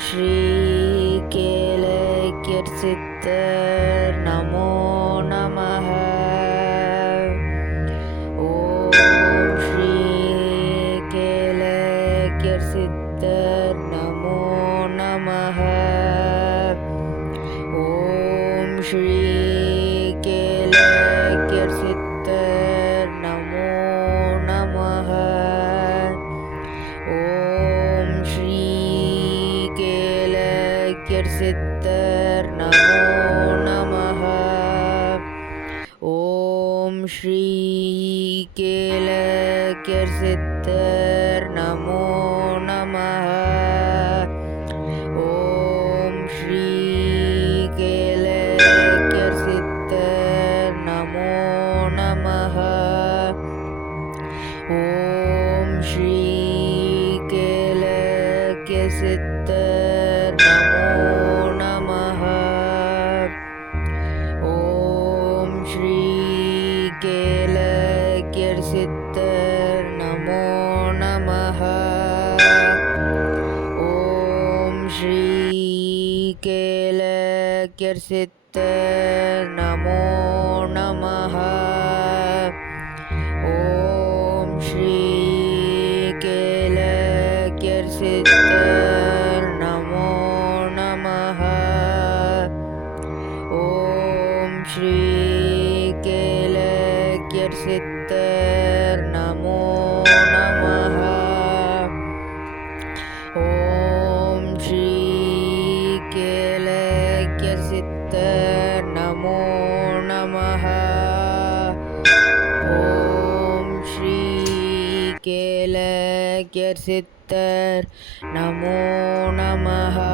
十一 सिद्धर्नमो नमः ॐ श्रीकेलक्यसिद्धमो नमः ॐ श्रीकेलक्यसिद्धनमो नमः ॐ श्रीकेलक्यसिद्ध सित् नमो नमः ॐ श्रीकेलक्यर्षित् ஆதிக்கர் சித்தர். நமோ நமஹா.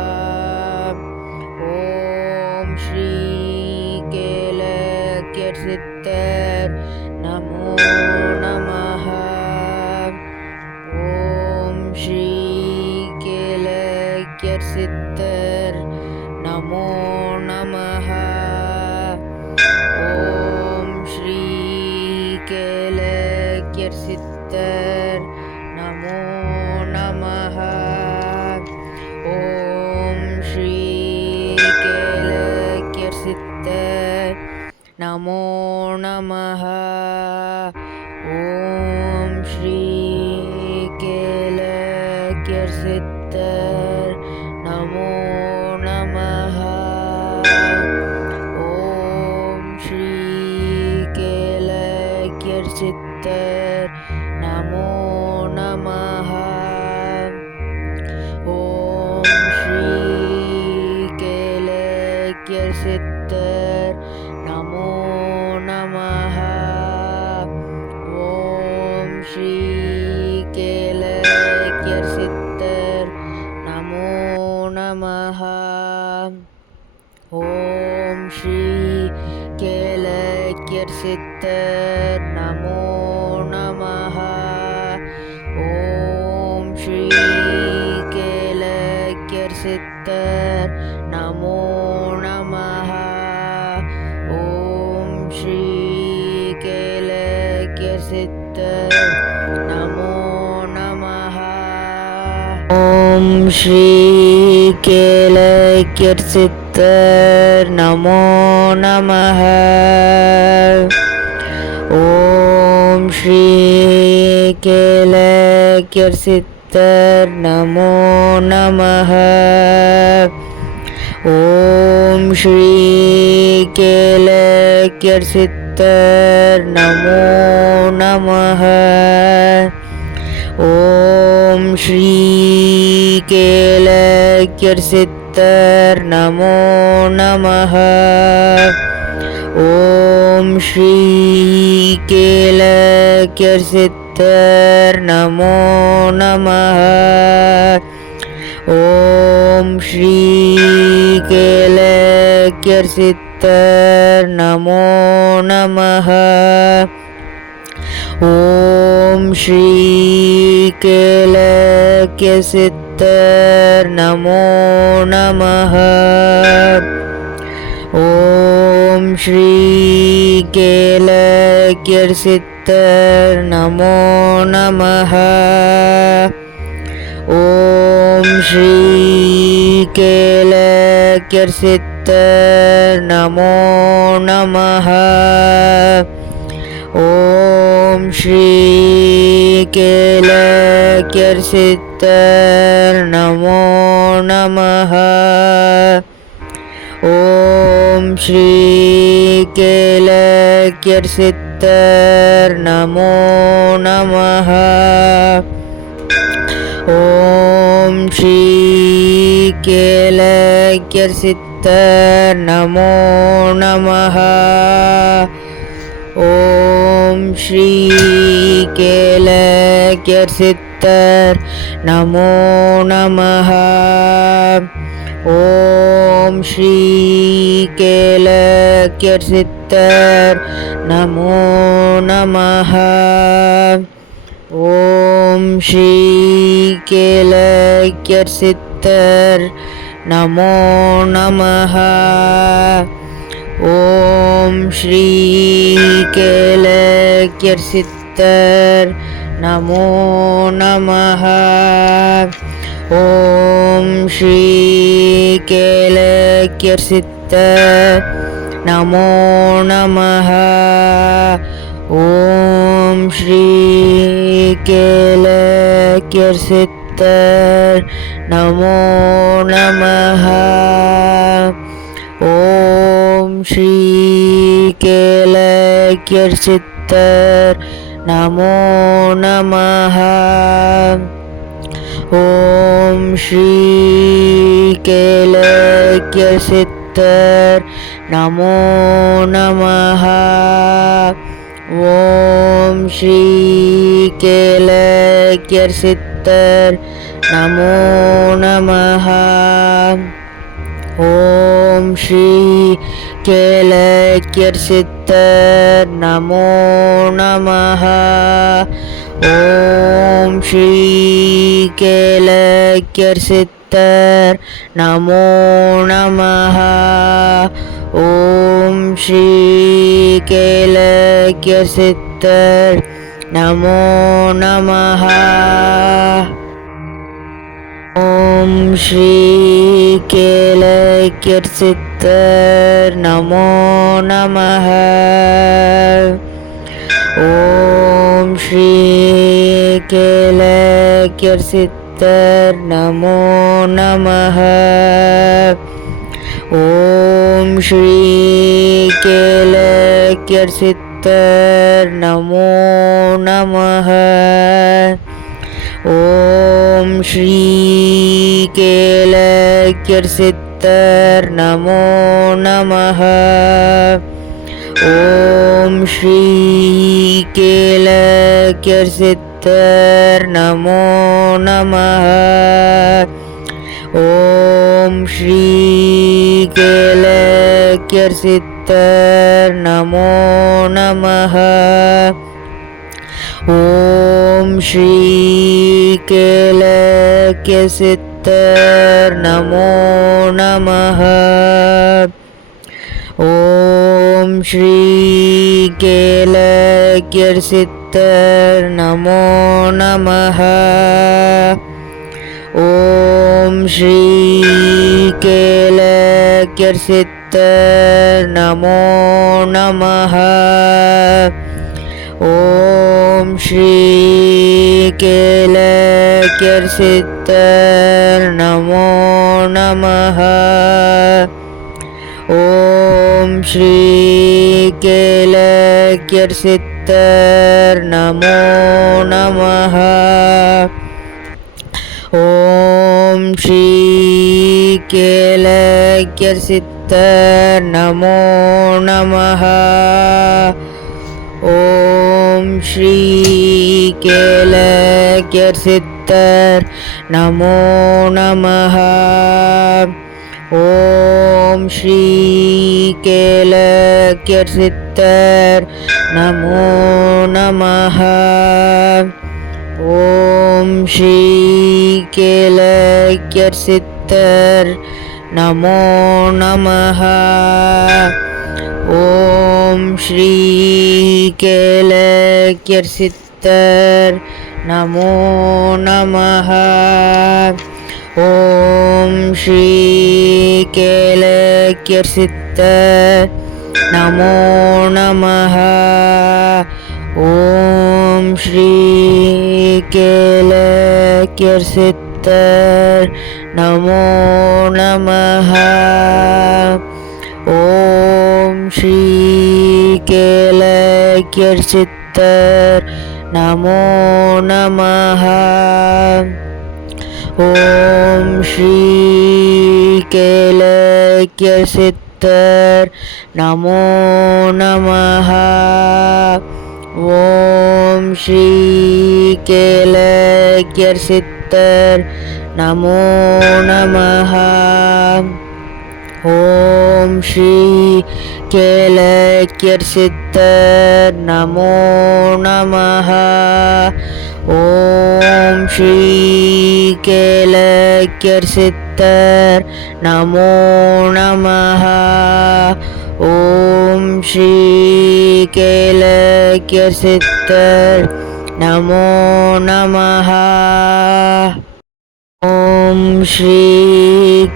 it ஓம் ஸ்ரீ கேலக்கியர் சித்தர் நமோ நம ஓம் ஸ்ரீ கேலக்கியர் சித்தர் நமோ நம ஓம் ஸ்ரீ கேலக்கியர் சித்தர் நமோ நம ஓம் ஸ்ரீ கே சித்தர் நமோ நமः ஓம் ஸ்ரீ சித்தர் நமோ நமः ஓம் ஸ்ரீ கேலக்கியர் சித்தர் நமோ நமः ஓம் ஸ்ரீ கேலக்கியர் சித்தர் நமோ நமः ஓம் ஸ்ரீ கேலக்கியர் சித்தர் नमो नमः ॐ श्रीकेलक्यसिद्धर्नमो नमः ॐ श्रीकेलक्यसिद्धर्नमो नमः ॐ श्रीकेलक्यसिद्ध नमो नमः ॐ श्रीकेलक्यर्सित्तर् नमो नमः ॐ श्रीकेलक्यर्सित्तर् नमो नमः ॐ श्रीकेल சித்தர் நமோ நமः ஓம் ஸ்ரீ கேலக்கியர் சித்தர் நமோ நமः ஓம் ஸ்ரீ கேலக்கியர் சித்தர் நமோ நமः ஓம் ஸ்ரீ கேலக்கியர் சித்தர் நமோ நமः ஓம் ஸ்ரீ கேலக்கியர் சித்தர் நமோ நமः ஓம் ஸ்ரீ கேலக்கியர் சித்தர். நமோ நம ஓம் ஸ்ரீ கேலக்கியர் சித்தர். நமோ நமः ஓம் ஸ்ரீ கேலக்கியர் சித்தர். नमो नमः ॐ श्रीकेलक्यर्सित्त नमो नमः ॐ श्रीकेलक्यर्सित्त नमो नमः ॐ श्रीकेलक्यर्सित्तर நமோ நம ஓம் ஸ்ரீ கேலக்கியர் சித்தர் நமோ நம ஓம் ஸ்ரீ கேலக்கியர் சித்தர் நமோ நம ஓம் ஸ்ரீ கேளக்கியர் சித்தர் நமோ நமः ஓம் ஸ்ரீ கேளக்கியர் சித்தர் நமோ நமः ஓம் ஸ்ரீ கேளக்கியர் சித்தர் நமோ நமः ஓம் ஸ்ரீ கேளக்கியர் சித்தர் नमो नमः। ओम श्री केलक्यर्सित्तर् नमो नमः। ओम श्री केलक्यर्सित्तर् नमो नमः। ओम श्री केल केलक्यर्सित् नमो नमः ॐ श्रीकेलक्यसिद्धर्नमो नमः ॐ श्रीकेलक्यसिद्धर्नमो नमः ॐ श्रीकेलक्यसिद्ध नमो नमः ॐ श्रीकेलक्यर्सित्तर् नमो नमः ॐ श्रीकेलक्यर्सित्तर् नमो नमः ॐ श्रीकेलक्यर्सित् नमो नमः ॐ श्रीकेलक्यर्षित्तर् नमो नमः ॐ श्रीकेलक्यर्षित्तर् नमो नमः ॐ श्रीकेलक्यर्षित्तर् நமः ஓம் நமோ நமः ஓம் ஸ்ரீ கேலக்கியர் சித்தர் நமோ நமः ஓம் ஸ்ரீ கேலக்கியர் சித்தர் நமோ நமः ஓம் ஸ்ரீ கேலக்கியர் சித்தர் नमो नमः ॐ श्रीकेलक्यर्सित्त नमो नमः ॐ श्रीकेलक्यर्सित्त नमो नमः ॐ श्रीकेलक्यर्सित्तर நமோ நம ஓம் ஸ்ரீ கேலக்கிய சித்தர் நமோ நம ஓம் ஸ்ரீ கேலக்கியர் சித்தர் நமோ நமஹா ஓம் ஸ்ரீ கேலக்கியர் சித்தர் நமோ நமஹ. ஓம் ஸ்ரீ கேலக்கியர் சித்தர் நமோ நமஹ. ஓம் ஸ்ரீ கேலக்கியர் சித்தர் நமோ நமஹா. ஓம் ஸ்ரீ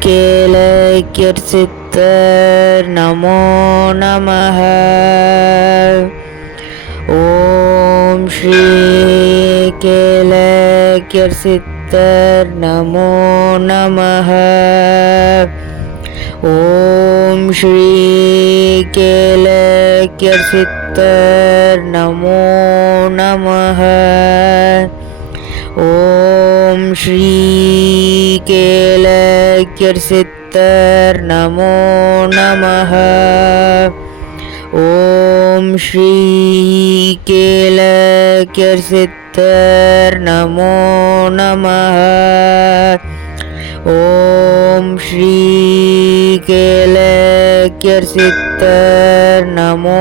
கேலக்கியர் சித்தர் நமோ நமஹ ஓம் ஸ்ரீ கேலக்கியர் சித்தர் நமோ நமஹ ஓம் ஸ்ரீ கேலக்கியர் சித்தர் நமோ நமஹ ஓம் ஸ்ரீ கேலக்கியர் சித்தர் நமோ நமஹ ஓம் ஸ்ரீ கேலக்கியர் சித்தர் நமோ நமஹ ஓம் ஸ்ரீ கேலக்கியர் சித்தர் நமோ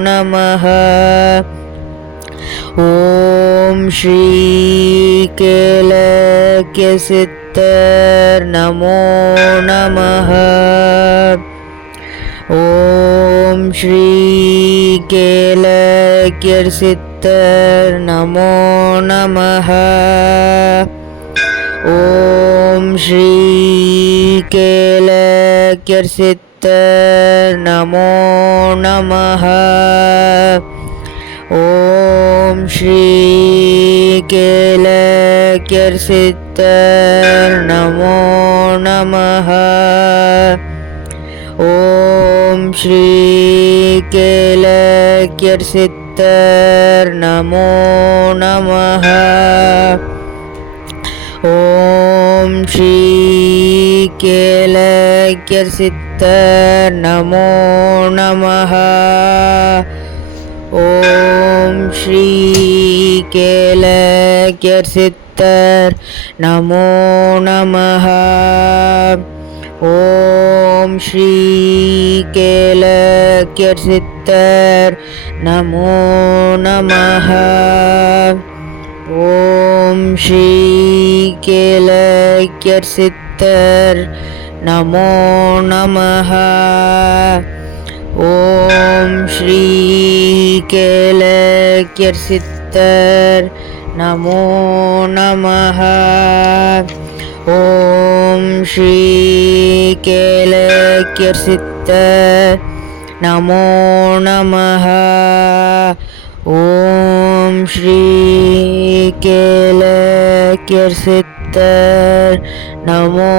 நமஹ ஓம் ஸ்ரீ கேலக்கியர் சித்தர் நமோ நமஹ. ஓம் ஸ்ரீ கேலக்கியர் சித்தர் நமோ நமஹ. ஓம் ஸ்ரீ கேலக்கியர் சித்தர் நமோ நமஹ. ஓம் ஓம் ஸ்ரீ ஓம் ஸ்ரீ கேலக்கியர் சித்தர் நமோ நமஹ. ஓம் ஸ்ரீ கேலக்கியர் சித்தர் நமோ நமஹ. ஓம் ஸ்ரீ கேலக்கியர் சித்தர் நமோ நமஹ. ஓம் ஸ்ரீ கேலக்கியர் சித்தர் நமோ நமஹ. ஓம் ஸ்ரீ கேலக்கியர் சித்தர் நமோ நமஹ. ஓம் ஸ்ரீ கேலக்கியர் சித்தர் நமோ நமஹ. ஓம் ஸ்ரீ சித்தர் சித்தர் நமோ நமஹ ஓம் ஸ்ரீ கேலக்கியர் சித்தர் நமோ நமஹ ஓம் ஸ்ரீ கேலக்கியர் சித்தர் நமோ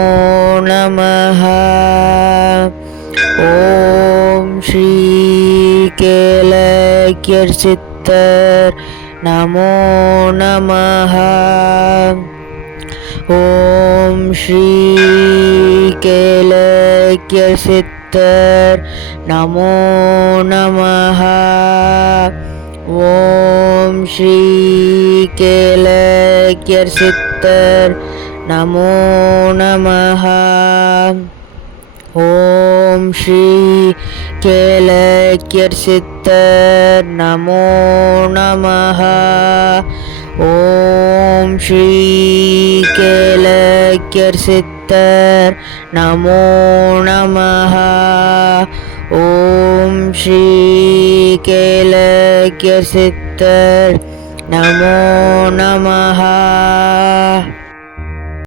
நமஹ ஓம் ஸ்ரீ கேலக்கியர் சித்தர் நமோ சித்தர் நமோ நமஹ. ஓம் ஸ்ரீ கேலக்கியர் சித்தர். நமோ நமஹ. ஓம் ஸ்ரீ கேலக்கியர் சித்தர். நமோ நமஹ. ஓம் ஸ்ரீ கேலக்கியர் சித்தர் நமோ நமஹ. ஓம் ஸ்ரீ கேலக்கியர் சித்தர் நமோ நமஹ. ஓம் ஸ்ரீ கேலக்கியர் சித்தர் நமோ நமஹ.